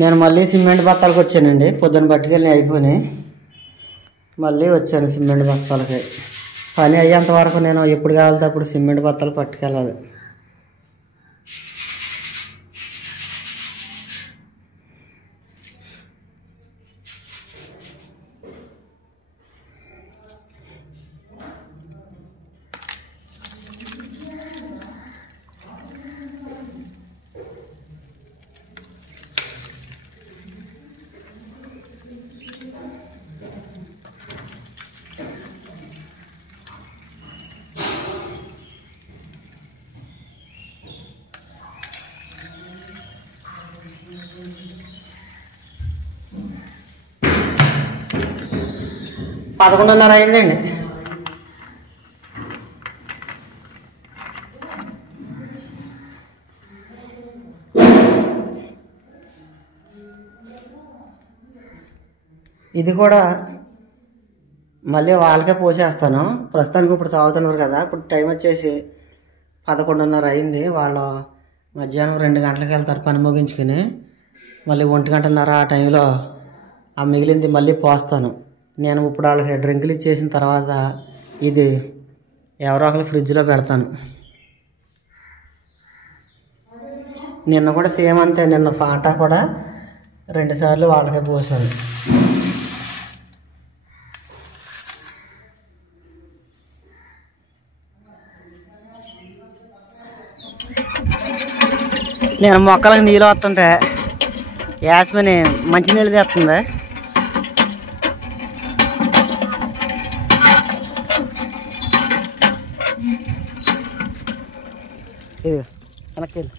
నేను మళ్ళీ సిమెంట్ బస్తాలకు వచ్చానండి. పొద్దున్న పట్టుకెళ్ళి అయిపోయినాయి. మళ్ళీ వచ్చాను సిమెంట్ బస్తాలకి. పని అయ్యేంత వరకు నేను ఎప్పుడు కావాలితే అప్పుడు సిమెంట్ బస్తాలు పట్టుకెళ్ళాలి. పదకొండున్నర అయిందండి. ఇది కూడా మళ్ళీ వాళ్ళకే పోసేస్తాను. ప్రస్తుతానికి ఇప్పుడు తాగుతున్నారు కదా. ఇప్పుడు టైం వచ్చేసి 11:30 అయింది. వాళ్ళు మధ్యాహ్నం 2 గంటలకు వెళ్తారు పని ముగించుకుని. మళ్ళీ 1:30 ఆ టైంలో ఆ మిగిలింది మళ్ళీ పోస్తాను. నేను ఇప్పుడు వాళ్ళకి డ్రింకులు ఇచ్చేసిన తర్వాత ఇది ఎవరో ఒకరు ఫ్రిడ్జ్లో పెడతాను. నిన్న కూడా సేమ్ అంతే. నిన్న ఫాటా కూడా 2 సార్లు వాళ్ళకే పోసాను. నేను మొక్కలకు నీళ్ళు వస్తుంటే యాస్మిని మంచినీళ్ళు తెస్తుంది. ఇది వెనక్కి వెళ్ళి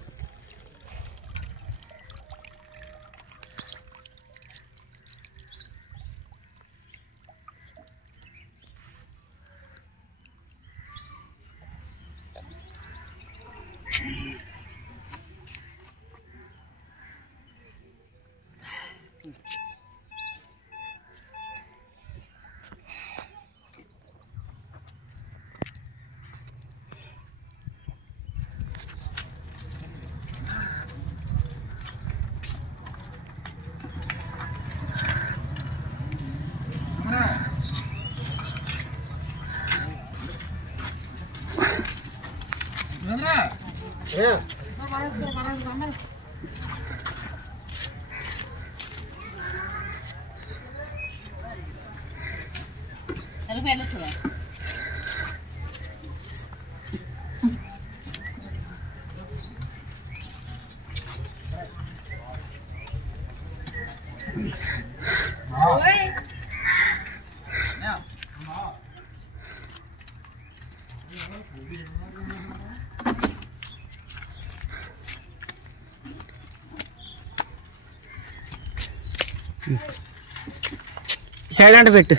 సైడ్ అంటే పెట్టు.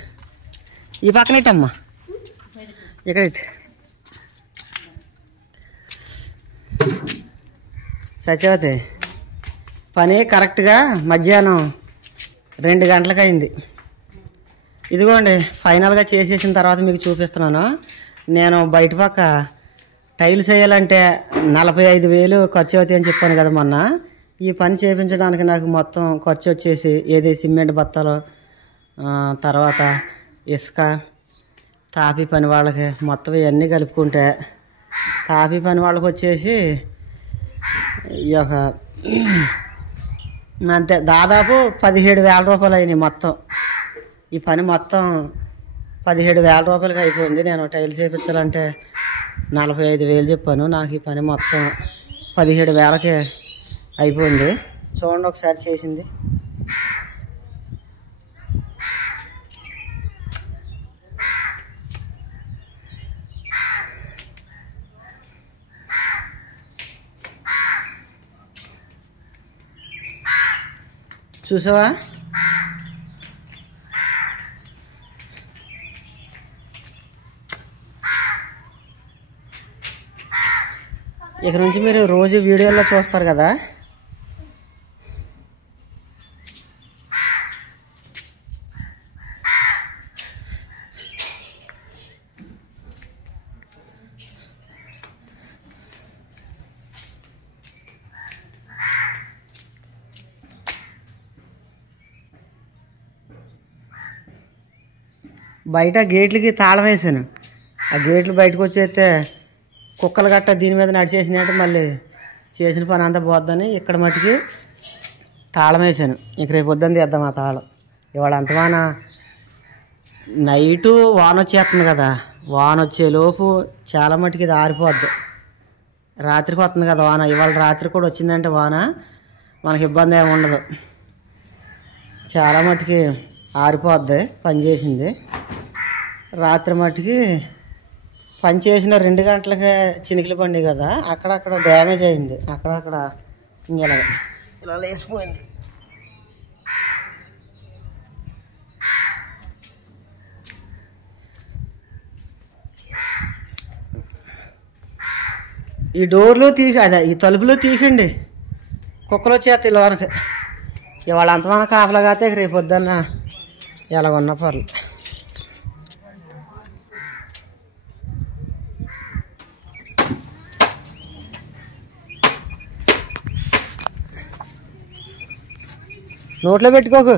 ఈ పక్కన ఇట్టమ్మా, ఇక్కడ ఇటు. సత్యవతి పని కరెక్ట్గా మధ్యాహ్నం 2 గంటలకు అయింది. ఇదిగోండి ఫైనల్గా చేసేసిన తర్వాత మీకు చూపిస్తున్నాను. నేను బయట పక్క టైల్స్ వేయాలంటే 45,000 ఖర్చు అవుతాయి అని చెప్పాను కదా మొన్న. ఈ పని చేయించడానికి నాకు మొత్తం ఖర్చు వచ్చేసి ఏది సిమెంట్ బత్తాలు, తర్వాత ఇసుక, తాపీ పని వాళ్ళకి మొత్తం ఇవన్నీ కలుపుకుంటే తాపీ పని వాళ్ళకి వచ్చేసి ఈ యొక్క అంతే దాదాపు 17,000 రూపాయలు అయినాయి మొత్తం. ఈ పని మొత్తం 17,000 రూపాయలకి అయిపోయింది. నేను టైల్స్ వేయించాలంటే 45,000 చెప్పాను. నాకు ఈ పని మొత్తం 17,000కి అయిపోయింది. చూడండి ఒకసారి చేసింది. చూసావా? ఇక నుంచి మీరు రోజు వీడియోలో చూస్తారు కదా. బయట గేట్లకి తాళం వేసాను. ఆ గేట్లు బయటకు వచ్చేస్తే కుక్కలు గట్ట దీని మీద నడిచేసినట్టు మళ్ళీ చేసిన పని అంతా పోద్దని ఇక్కడ మట్టుకి తాళం వేసాను. ఇంక రేపు పొద్దున్న తీద్దాం ఆ తాళం. ఇవాళ అంతమాన నైటు వాన వచ్చేస్తుంది కదా, వాన వచ్చేలోపు చాలా మట్టుకి ఇది ఆరిపోద్ది. రాత్రికి వస్తుంది కదా వాన, ఇవాళ రాత్రి కూడా వచ్చిందంటే వాన మనకి ఇబ్బంది ఏమి ఉండదు. చాలా మట్టుకి ఆరిపోద్ది. పని చేసింది రాత్రి మట్టుకి పని చేసిన 2 గంటలకే చినికలు పండి కదా, అక్కడక్కడ డ్యామేజ్ అయింది. అక్కడక్కడ ఇలా లేసిపోయింది. ఈ డోర్లు అదే ఈ తలుపులు తీకండి, కుక్కలు వచ్చేస్తాయి లోనకి. ఇవాళ అంతమాన కాపలా కాతే రేపు పొద్దున్న ఎలాగున్న పర్లేదు. నోట్లో పెట్టుకోకు.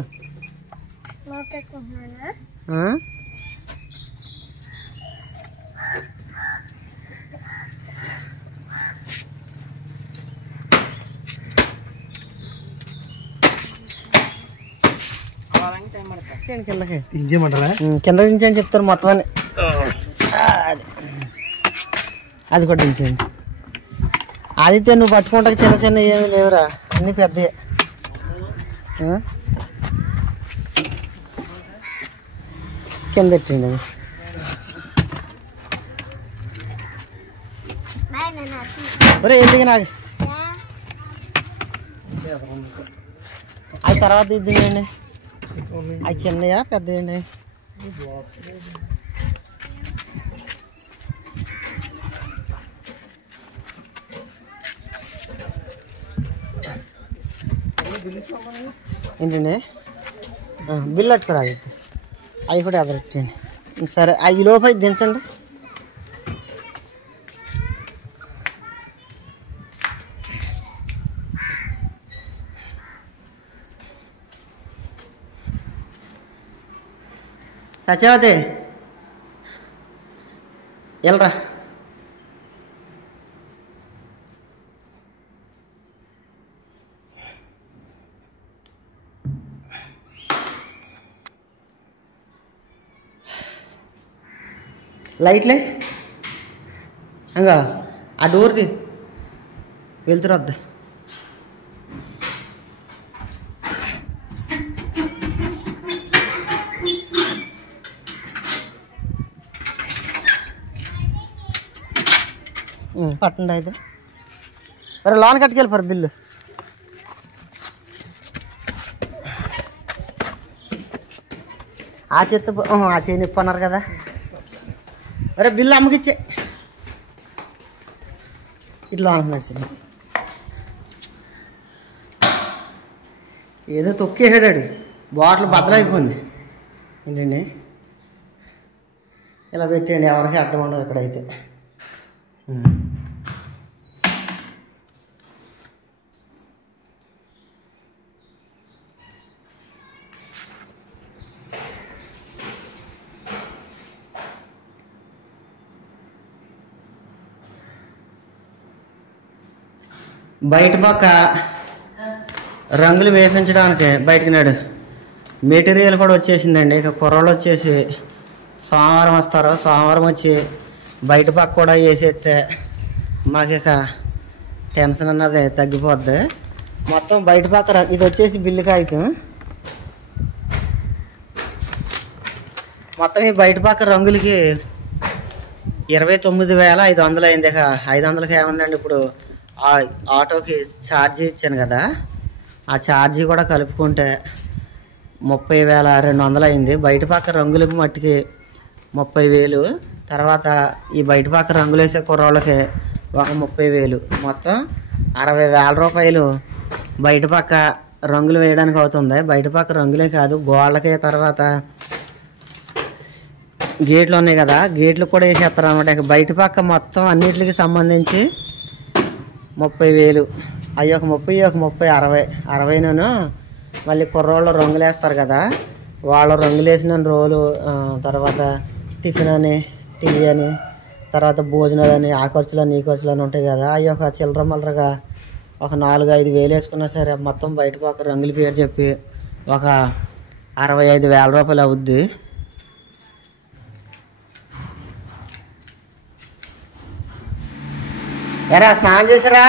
కిందకి దించేయమంటారా? కింద దించండి చెప్తారు మొత్తం అని. అది కూడా దించండి. ఆదిత్య నువ్వు పట్టుకుంటా చిన్న చిన్న ఏమీ లేవురా, అన్నీ పెద్దయే. కింద పెట్టండి. అది ఒరే ఎందుకు నాకు అది తర్వాత ఇద్దండి. అది చిన్నయా పెద్దయండి? ఏంటండి బిల్లు అట్టుకురా, అవి కూడా ఎదరెట్టండి. సరే అవి లోపు అయితే దించండి. సత్యవతి వెళ్ళరా. లైట్లే అంగా ఆ డోర్ది వెళ్తురద్దా. పట్టండి అయితే. మరి లోన్ కట్టుకెళ్ళిపోరు బిల్లు. ఆ చేతి ఆ చేయి నిప్పు అన్నారు కదా. అరే బిల్లు అమ్మకిచ్చే ఇట్లా నడిచింది. ఏదో తొక్కేసాడాడు, బాటిల్ బద్దలైపోయింది. ఏంటండి ఇలా పెట్టేయండి, ఎవరికి అడ్డం ఉండదు ఇక్కడైతే. బయట పక్క రంగులు వేపించడానికి బయటకు నాడు మెటీరియల్ కూడా వచ్చేసిందండి. ఇక కుర్రోళ్ళు వచ్చేసి సోమవారం వస్తారు. సోమవారం వచ్చి బయట పక్క కూడా వేసేస్తే మాకు ఇక టెన్షన్ అన్నది తగ్గిపోద్ది. మొత్తం బయట పక్క ఇది వచ్చేసి బిల్లు కాగితం. మొత్తం ఈ బయట పక్క రంగులకి 29,500 అయింది. ఇక 500కి ఏముందండి, ఇప్పుడు ఆటోకి ఛార్జీ ఇచ్చాను కదా, ఆ ఛార్జీ కూడా కలుపుకుంటే 30,200 అయింది. బయట పక్క రంగులకి మట్టికి 30,000. తర్వాత ఈ బయట పక్క రంగులు వేసే కుర్రోళ్ళకి ఒక 30,000. మొత్తం 60,000 రూపాయలు బయట పక్క రంగులు వేయడానికి అవుతుంది. బయట పక్క రంగులే కాదు, గోళ్ళకి తర్వాత గేట్లు ఉన్నాయి కదా, గేట్లు కూడా వేసేస్తారు అన్నమాట. బయట పక్క మొత్తం అన్నిటికి సంబంధించి 30,000. అవి ఒక 30, ఒక 30, 60. 60 మళ్ళీ కుర్రోళ్ళు రంగులు వేస్తారు కదా, వాళ్ళు రంగులు వేసిన రోజులు తర్వాత టిఫిన్ అని టీ అని తర్వాత భోజనాలని ఆ ఖర్చులని ఈ ఖర్చులని ఉంటాయి కదా. అవి ఒక చిల్లర మల్లరగా ఒక 4-5 వేలు వేసుకున్నా సరే మొత్తం బయట పక్క రంగుల పేరు చెప్పి ఒక 65,000 రూపాయలు అవుద్ది. ఎరా స్నానం చేసారా?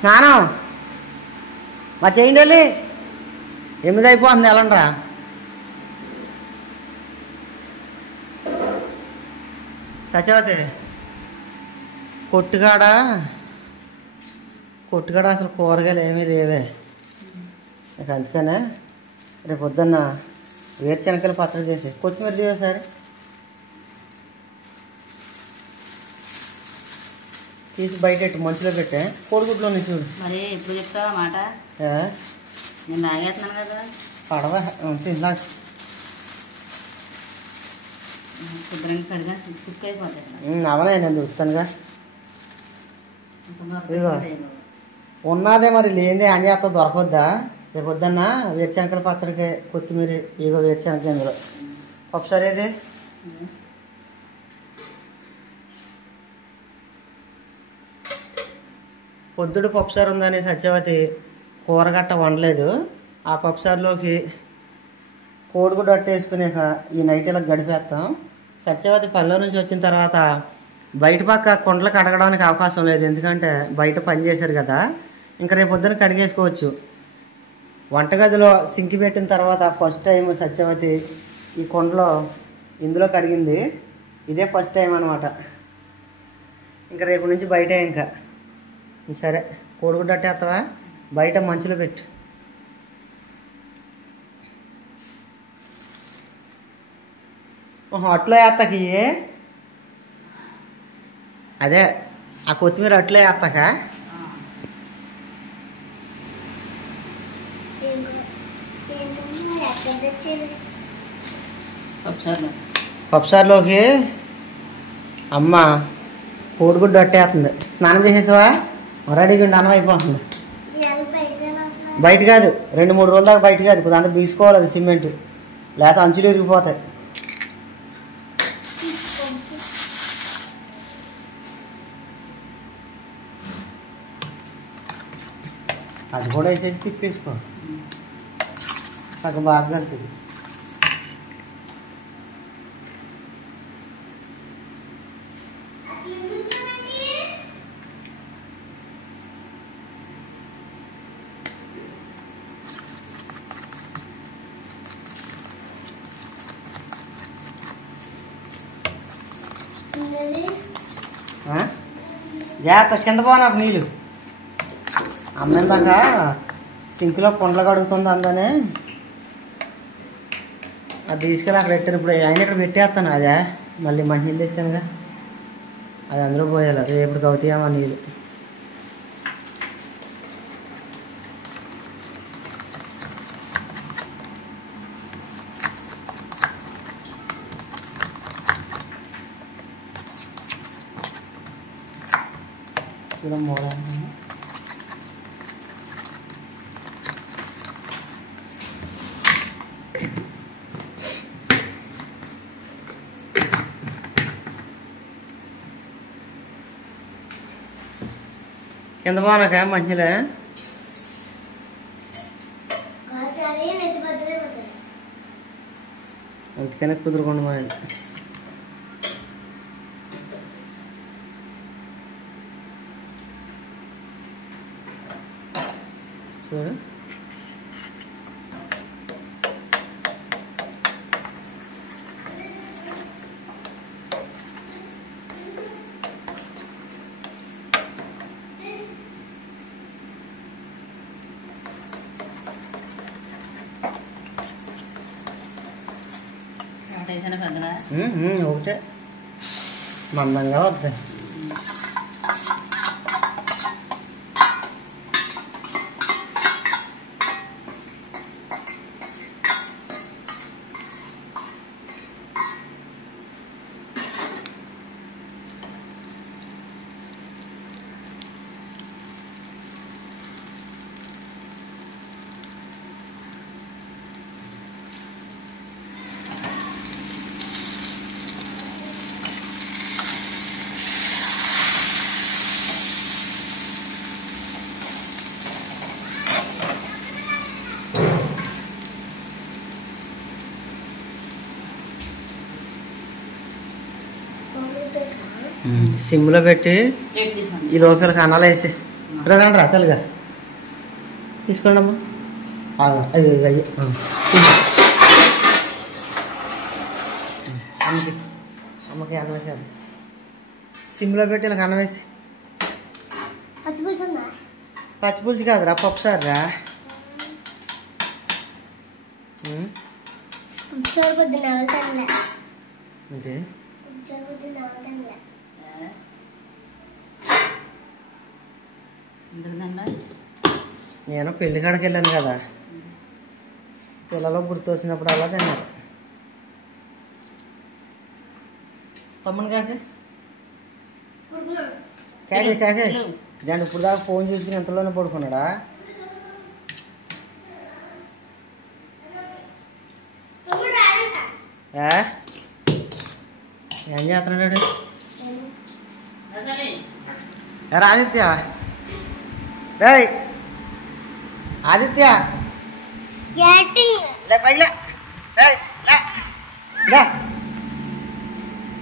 స్నానం మా చేయండి వెళ్ళి 8 అయిపోతుంది వెళ్ళండిరా. సత్యవతి కొట్టుకాడ అసలు కూరగాయలు ఏమీ లేవే ఇక, అందుకనే రేపు పొద్దున్న వేరుశనగలు పచ్చడి చేసి కొత్తిమీర తీయ సరే తీసి బయట పెట్టు, మంచులో పెట్టే కోడిగుడ్లో చూడు. మరి ఎప్పుడు చెప్తావా మాట? నేను నాగేస్తున్నాను కదా పడవ తిన్నా శుభ్రంగా కడిగా కుక్ అయిపోతాయి. అవనే నేను దొరుకుతానుగా. ఇదిగో ఉన్నదే మరి లేనిదే అని చేస్తా దొరకవద్దా? రేపు వద్దన్న వేరుశనగల పచ్చడికి కొత్తిమీర ఇగో వేరుశనగ ఇందులో ఒకసారి ఏది పొద్దుడు పప్పుసారు ఉందని సత్యవతి కూరగట్ట వండలేదు. ఆ పప్పుసారులోకి కోడిగుడ్డు అట్టేసుకునేక ఈ నైట్ ఇలా గడిపేస్తాం. సత్యవతి పనిలో నుంచి వచ్చిన తర్వాత బయట పక్క కుండలు కడగడానికి అవకాశం లేదు, ఎందుకంటే బయట పని చేశారు కదా. ఇంకా రేపు పొద్దున కడిగేసుకోవచ్చు. వంటగదిలో సింకి పెట్టిన తర్వాత ఫస్ట్ టైం సత్యవతి ఈ కుండలో ఇందులో కడిగింది. ఇదే ఫస్ట్ టైం అనమాట. ఇంకా రేపు నుంచి బయటే. ఇంకా సరే కోడిగుడ్డు అట్టేస్తావా? బయట మంచులో పెట్టు. అట్లో వేస్తాకి అదే ఆ కొత్తిమీర అట్లో వేస్తాక పప్పుసారులోకి అమ్మ కోడిగుడ్డు అట్టేస్తుంది. స్నానం చేసేసావా? రెడీగా అన్నం అయిపోతుంది. బయట కాదు 2-3 రోజుల దాకా బయట కాదు, కొద్దిగా అంతా బీసుకోవాలి. అది సిమెంట్ లేకపోతే అంచులు విరిగిపోతాయి. అది కూడా వేసేసి తిప్పేసుకో, సగం బాగా కలుతుంది. జాగ్రత్త కింద పో, నాకు నీళ్ళు అమ్మిందాక సింక్లో కుండలు కడుగుతుంది అందనే అది తీసుకెళ్ళి అక్కడ పెట్టాను. ఇప్పుడు ఆయన ఇక్కడ పెట్టేస్తాను. అదే మళ్ళీ మంచి నీళ్ళు తెచ్చానుగా, అది అందరూ పోయాలి. రేపటికి అవుతాయేమో నీళ్ళు. ఇలా మూల కింద పోనాక మంచిలే అందుకనే కుదురుకుండా పోయింది. చూడు ఒకటే మందంగా వద్ద. సిమ్లో పెట్టి ప్లేట్ తీసుకోండి. ఈ లోపలికి అన్నాలు వేసి రండి రా తెలుగా తీసుకోండి అమ్మా అయ్యి అయ్యి అమ్మకి అమ్మకి అన్నం వేసేది సిమ్లో పెట్టి ఇలా అన్నం వేసి పచ్చిపులుసు కాదురా పప్పు సార్ రా అంతే ఎందుకంటే నేను పెళ్లి కాడికి వెళ్ళాను కదా పిల్లలు గుర్తు వచ్చినప్పుడు అలా తిన్నారు తమ్ముని కాకే కాకే కాకే దాన్ని ఇప్పుడు దాకా ఫోన్ చూసుకుని ఎంతలోనే పడుకున్నాడా ఏం చేస్తున్నాడు ఎరా ఆదిత్య రేయ్ ఆదిత్య లే పైలే రేయ్ లే లే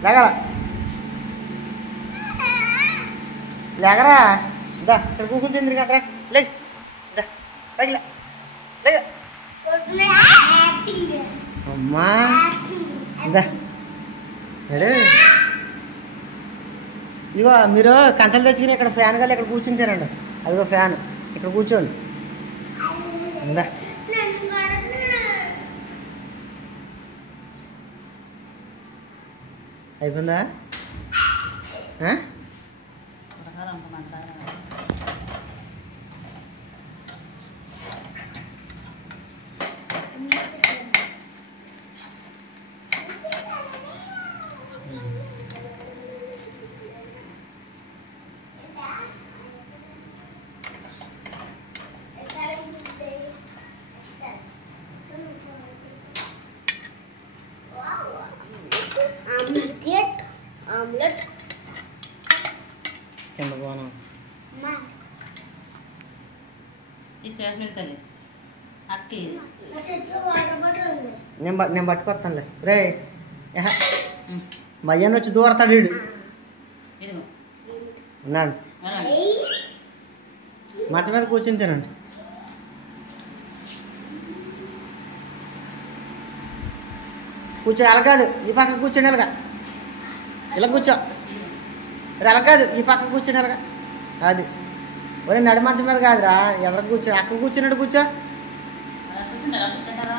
లేగరా లేగరా దా ఇక్కడ కూకుని తిందిరి కదరా లే దా పైకి లే అమ్మా దా ఇగో మీరు కంచెలు తెచ్చుకుని ఇక్కడ ఫ్యాన్ కాదు ఇక్కడ కూర్చుని తినండి అదిగో ఫ్యాన్ ఇక్కడ కూర్చోండి ఇందా అయిపోయిందా ఆమ్లెట్ కింద పోను తీసుకుని తల్లి అక్కి నేను పట్టుకొస్తానులే రే మయ్యని వచ్చి దూరతాడు వీడు ఇదిగో ఉన్నాడు మంచ మీద కూర్చొని తినండి కూర్చో ఎలా కాదు ఈ పక్క కూర్చొని ఎలాగా ఇలా కూర్చో ఎలా కాదు ఈ పక్క కూర్చొని ఎలాగా అది ఒరే నడి మంచం మీద కాదురా ఎవరికి కూర్చో అక్కడ కూర్చున్నాడు కూర్చో కూర్చుంటారా